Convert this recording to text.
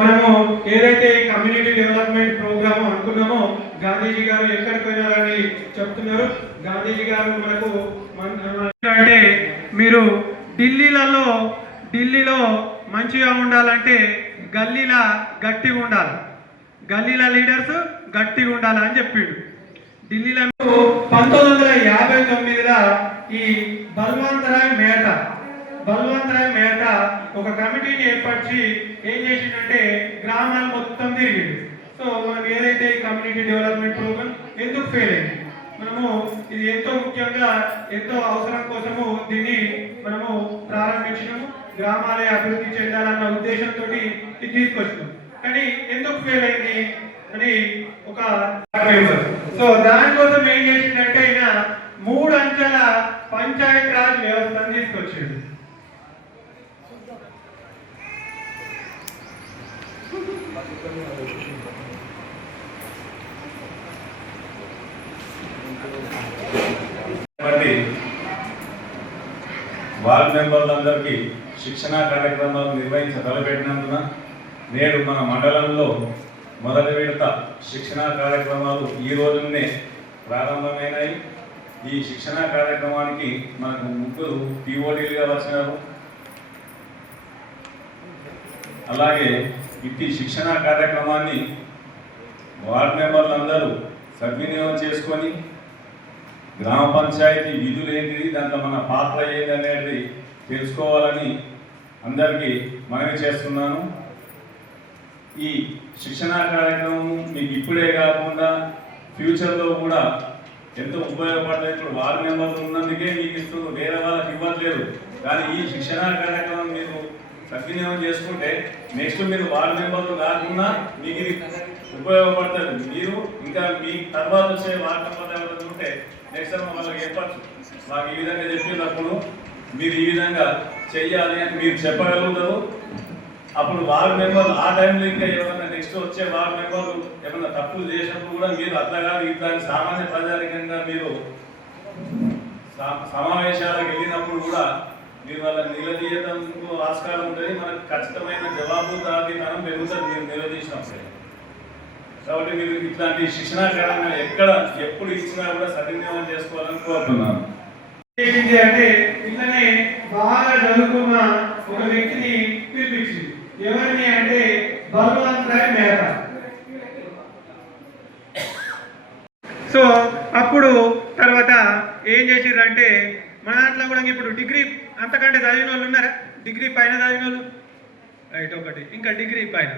మనము ఏదైతే community development programme అనుకున్నామో గాంధీజీ గారు ఎక్కడికి పోయినారని చెప్తున్నారు. గాంధీజీ గారు మనకు అంటే మీరు ఢిల్లీలో మంచిగా ఉండాలంటే గల్లీల గట్టిగా ఉండాలి, గల్లీల లీడర్స్ గట్టిగా ఉండాలని చెప్పిండు. ఢిల్లీలో 1959లో ఈ బల్వంతరాయ్ మెహతా ఒక కమిటీని ఏర్పరిచి ఏం చేసిందంటే గ్రామాలు మొత్తం తిరిగింది. సో మనం ఏదైతే కమ్యూనిటీ డెవలప్మెంట్ ప్రోగ్రామ్ ఎందుకు ఫెయిల్ అయింది, మనము ఇది ఎంతో ముఖ్యంగా ఎంతో అవసరం కోసము దీన్ని మనము ప్రారంభించినాము. గ్రామాలే అభివృద్ధి చెందాలన్న ఉద్దేశంతో ఇది తీసుకొచ్చినాం. కానీ ఎందుకు ఫెయిల్ అయింది అని ఒక సో దానికోసం ఏం చేసిందంటే ఆయన 3 అంచెల పంచాయత్ రాజ్ వ్యవస్థను తీసుకొచ్చింది. వార్డు మెంబర్లందరికీ శిక్షణా కార్యక్రమాలు తలపెట్టినందున నేడు మన మండలంలో మొదటి విడత శిక్షణా కార్యక్రమాలు ఈ రోజునే ప్రారంభమైనాయి. ఈ శిక్షణా కార్యక్రమానికి మనకు 3 పిఓటీలుగా వచ్చినారు. అలాగే ఇట్టి శిక్షణా కార్యక్రమాన్ని వార్డు మెంబర్లందరూ సద్వినియోగం చేసుకొని గ్రామ పంచాయతీ విధులు ఏంటిది, దాంట్లో మన పాత్ర ఏంటి అనేది తెలుసుకోవాలని అందరికీ మనవి చేస్తున్నాను. ఈ శిక్షణా కార్యక్రమం మీకు ఇప్పుడే కాకుండా ఫ్యూచర్లో కూడా ఎంతో ఉపయోగపడతాయి. ఇప్పుడు వార్డు మెంబర్లు ఉన్నందుకే మీకు ఇస్తున్నారు, వేరే వాళ్ళకి ఇవ్వట్లేదు. కానీ ఈ శిక్షణా కార్యక్రమం మీరు సద్వినియోగం చేసుకుంటే నెక్స్ట్ మీరు వార్డు మెంబర్లు కాకుండా మీకు ఇది ఉపయోగపడుతుంది. మీరు ఇంకా మీ తర్వాత వచ్చే వార్డు మెంబర్లు ఎవరైనా ఉంటే నెక్స్ట్ టైం వాళ్ళకి చెప్పచ్చు, మాకు ఈ విధంగా చెప్పినప్పుడు మీరు ఈ విధంగా చెయ్యాలి అని మీరు చెప్పగలుగుతారు. అప్పుడు వార్డు మెంబర్లు ఆ టైంలో ఇంకా ఏమైనా నెక్స్ట్ వచ్చే వార్డు మెంబర్లు ఏమైనా తప్పులు చేసినప్పుడు కూడా మీరు అట్లా కాదు ఇట్లాంటి సామాన్య ప్రజానికంగా మీరు సమావేశాలకు వెళ్ళినప్పుడు కూడా మీరు వాళ్ళ నిలదీయటంకు ఆస్కారం ఉంటుంది. మనకు ఖచ్చితమైన జవాబుదారీతనం పెరుగుతుంది మీరు నిలదీసినప్పుడు. కాబట్టి మీరు ఇట్లాంటి శిక్షణా కార్యక్రమం ఎప్పుడు ఇచ్చినా కూడా సద్వినియోగం చేసుకోవాలని కోరుతున్నాను. అంటే ఇట్లనే బాగా చదువుకున్న ఒక వ్యక్తిని పిలిపించింది. ఎవరిని అంటే బల్వంతరాయ్ మెహతా. సో అప్పుడు తర్వాత ఏం చేసిర్రంటే మన దాంట్లో కూడా ఇప్పుడు డిగ్రీ అంతకంటే చదివిన వాళ్ళు ఉన్నారా? డిగ్రీ పైన చదివిన వాళ్ళు రైట్ ఒకటి, ఇంకా డిగ్రీ పైన